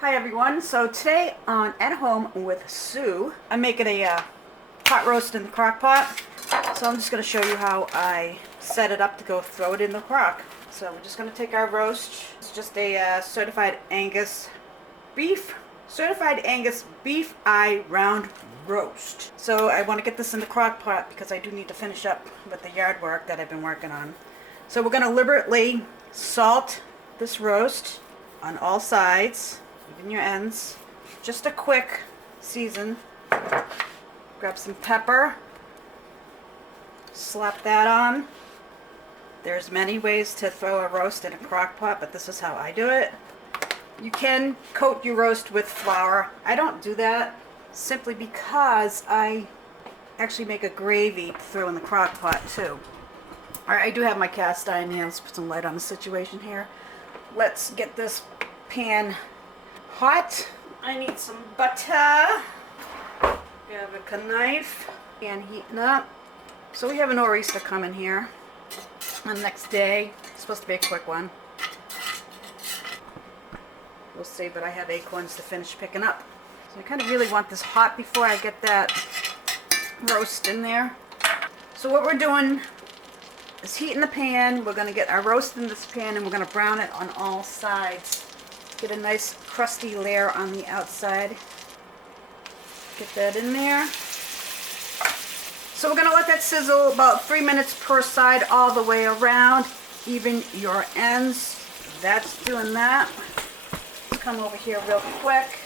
Hi everyone, so today on At Home with Sue, I'm making a pot roast in the crock pot. So I'm just going to show you how I set it up to go throw it in the crock. So we're just going to take our roast. It's just a certified Angus beef eye round roast. So I want to get this in the crock pot because I do need to finish up with the yard work that I've been working on. So we're going to liberally salt this roast on all sides, even your ends. Just a quick season. Grab some pepper, slap that on. There's many ways to throw a roast in a crock pot, but this is how I do it. You can coat your roast with flour. I don't do that simply because I actually make a gravy to throw in the crock pot too. Alright, I do have my cast iron here. Let's put some light on the situation here. Let's get this pan hot. I need some butter. Grab a knife and heating up. So we have an oyster coming here on the next day. It's supposed to be a quick one. We'll see, but I have acorns to finish picking up. So I kind of really want this hot before I get that roast in there. So what we're doing is heating the pan. We're going to get our roast in this pan and we're going to brown it on all sides. Get a nice crusty layer on the outside. Get that in there. So we're going to let that sizzle about 3 minutes per side all the way around. Even your ends. That's doing that. Let's come over here real quick.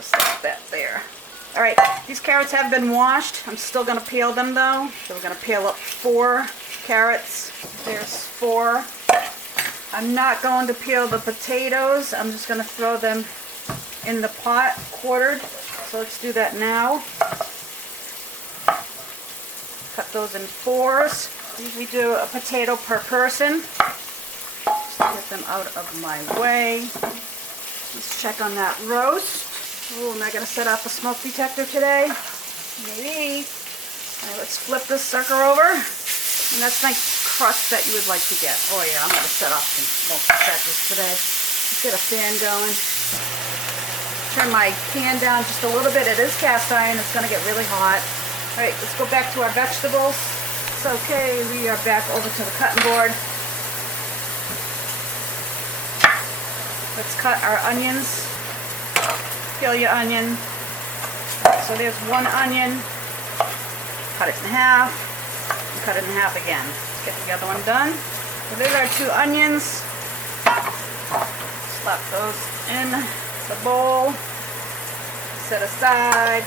Stop that there. Alright, these carrots have been washed. I'm still going to peel them though. So we're going to peel up 4 carrots. There's 4. I'm not going to peel the potatoes. I'm just going to throw them in the pot, quartered. So let's do that now. Cut those in 4s. Usually do a potato per person. Just get them out of my way. Let's check on that roast. Oh, am I going to set off the smoke detector today? Maybe. Alright, let's flip this sucker over. And that's my crust that you would like to get. Oh yeah, I'm going to set off some smoke detectors today. Let's get a fan going. Turn my pan down just a little bit. It is cast iron. It's going to get really hot. Alright, let's go back to our vegetables. It's okay. We are back over to the cutting board. Let's cut our onions. Peel your onion. So there's 1 onion. Cut it in half. And cut it in half again. Let's get the other one done. So there's our 2 onions. Slap those in the bowl. Set aside.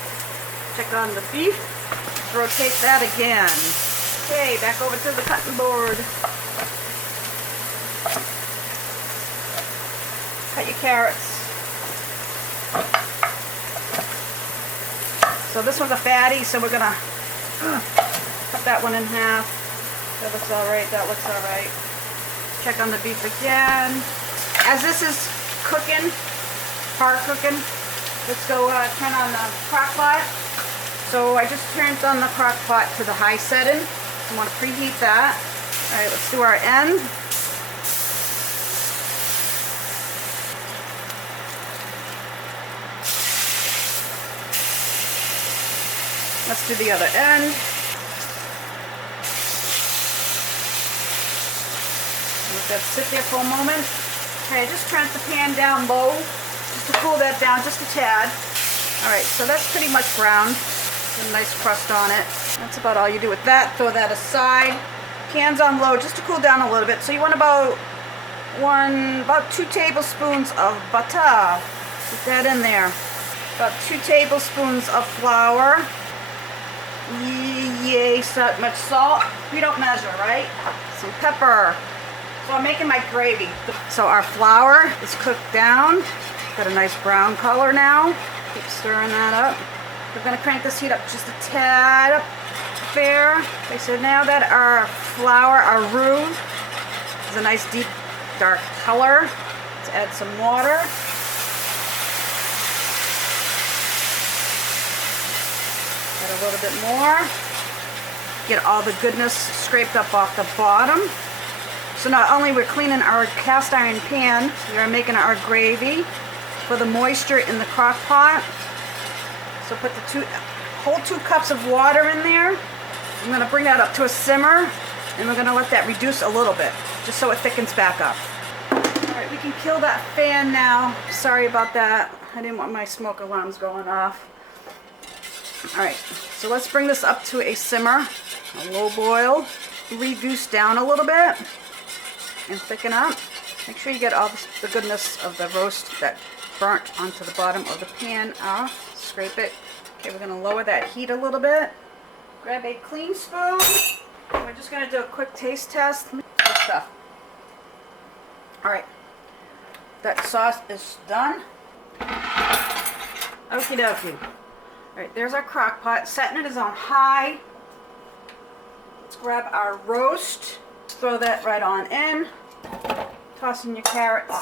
Check on the beef. Rotate that again. Okay, back over to the cutting board. Cut your carrots. So this one's a fatty, so we're gonna cut that one in half. That looks alright, that looks alright. Check on the beef again. As this is cooking, hard cooking, let's go turn on the crock pot. So I just turned on the crock pot to the high setting. I want to preheat that. Alright, let's do our end. Let's do the other end. Let that sit there for a moment. Okay, I just turned the pan down low just to cool that down just a tad. Alright, so that's pretty much brown. A nice crust on it. That's about all you do with that. Throw that aside. Pan's on low just to cool down a little bit. So you want about 2 tablespoons of butter. Put that in there. About 2 tablespoons of flour. Yay, so much salt. We don't measure, right? Some pepper. So I'm making my gravy. So our flour is cooked down. Got a nice brown color now. Keep stirring that up. We're going to crank this heat up just a tad up there. Okay, so now that our flour, our roux, is a nice deep dark color, let's add some water. Add a little bit more. Get all the goodness scraped up off the bottom. So not only we're cleaning our cast iron pan, we are making our gravy for the moisture in the crock pot. So put the whole 2 cups of water in there. I'm going to bring that up to a simmer, and we're going to let that reduce a little bit, just so it thickens back up. Alright, we can kill that fan now. Sorry about that. I didn't want my smoke alarms going off. Alright, so let's bring this up to a simmer, a low boil. Reduce down a little bit and thicken up. Make sure you get all the goodness of the roast that burnt onto the bottom of the pan off. Scrape it. Okay, we're going to lower that heat a little bit. Grab a clean spoon. We're just going to do a quick taste test. Good stuff. Alright, that sauce is done. Okie dokie. Alright, there's our crock pot. Setting it is on high. Let's grab our roast. Throw that right on in. Toss in your carrots.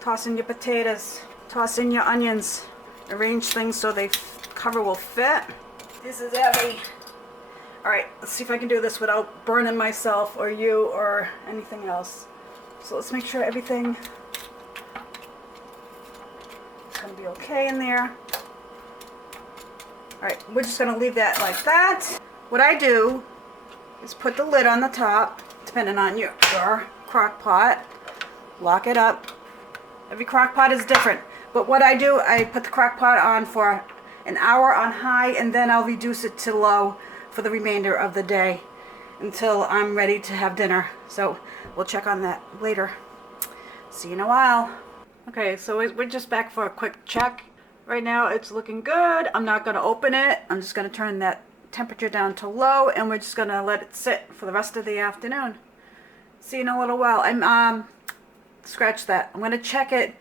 Toss in your potatoes. Toss in your onions. Arrange things so the cover will fit. This is heavy. Alright, let's see if I can do this without burning myself or you or anything else. So let's make sure everything is going to be okay in there. Alright, we're just going to leave that like that. What I do is put the lid on the top, depending on your crock pot. Lock it up. Every crock pot is different. But what I do, I put the crock pot on for an hour on high, and then I'll reduce it to low for the remainder of the day until I'm ready to have dinner. So we'll check on that later. See you in a while. Okay, so we're just back for a quick check. Right now it's looking good. I'm not going to open it. I'm just going to turn that temperature down to low, and we're just going to let it sit for the rest of the afternoon. See you in a little while. Scratch that. I'm going to check it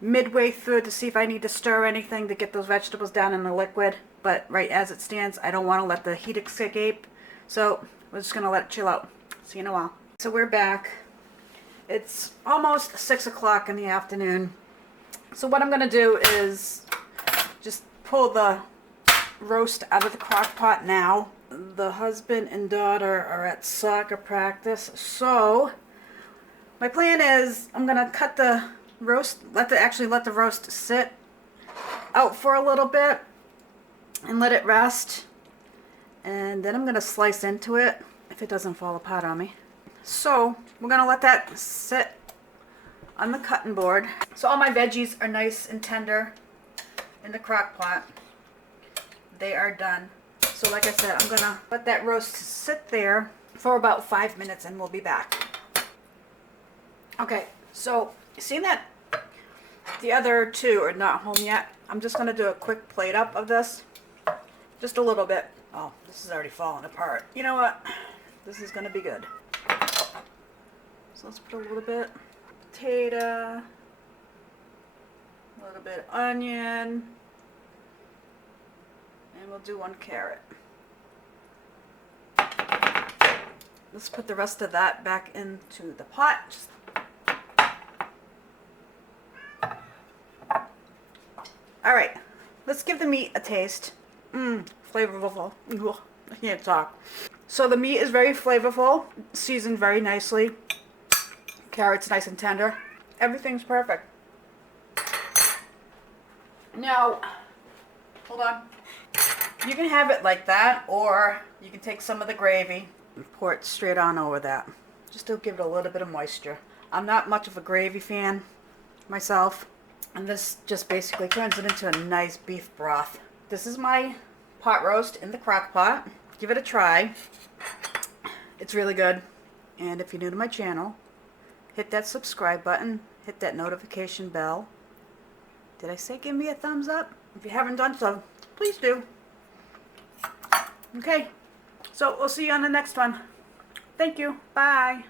midway through to see if I need to stir anything to get those vegetables down in the liquid. But right as it stands, I don't want to let the heat escape. So we're just going to let it chill out. See you in a while. So we're back. It's almost 6 o'clock in the afternoon. So what I'm going to do is just pull the roast out of the crock pot now. The husband and daughter are at soccer practice. So my plan is I'm going to cut the roast, let the roast sit out for a little bit and let it rest. And then I'm going to slice into it if it doesn't fall apart on me. So we're going to let that sit on the cutting board. So all my veggies are nice and tender in the crock pot. They are done. So like I said, I'm going to let that roast sit there for about 5 minutes and we'll be back. Okay, so see that the other 2 are not home yet? I'm just going to do a quick plate up of this. Just a little bit. Oh, this is already falling apart. You know what? This is going to be good. So let's put a little bit potato, a little bit onion, and we'll do 1 carrot. Let's put the rest of that back into the pot. Alright, let's give the meat a taste. Flavorful. Ugh, I can't talk. So the meat is very flavorful, seasoned very nicely. Carrots nice and tender. Everything's perfect. Now, hold on. You can have it like that, or you can take some of the gravy and pour it straight on over that. Just to give it a little bit of moisture. I'm not much of a gravy fan myself, and this just basically turns it into a nice beef broth. This is my pot roast in the crock pot. Give it a try. It's really good. And if you're new to my channel, hit that subscribe button, hit that notification bell. Did I say give me a thumbs up? If you haven't done so, please do. Okay, so we'll see you on the next one. Thank you. Bye.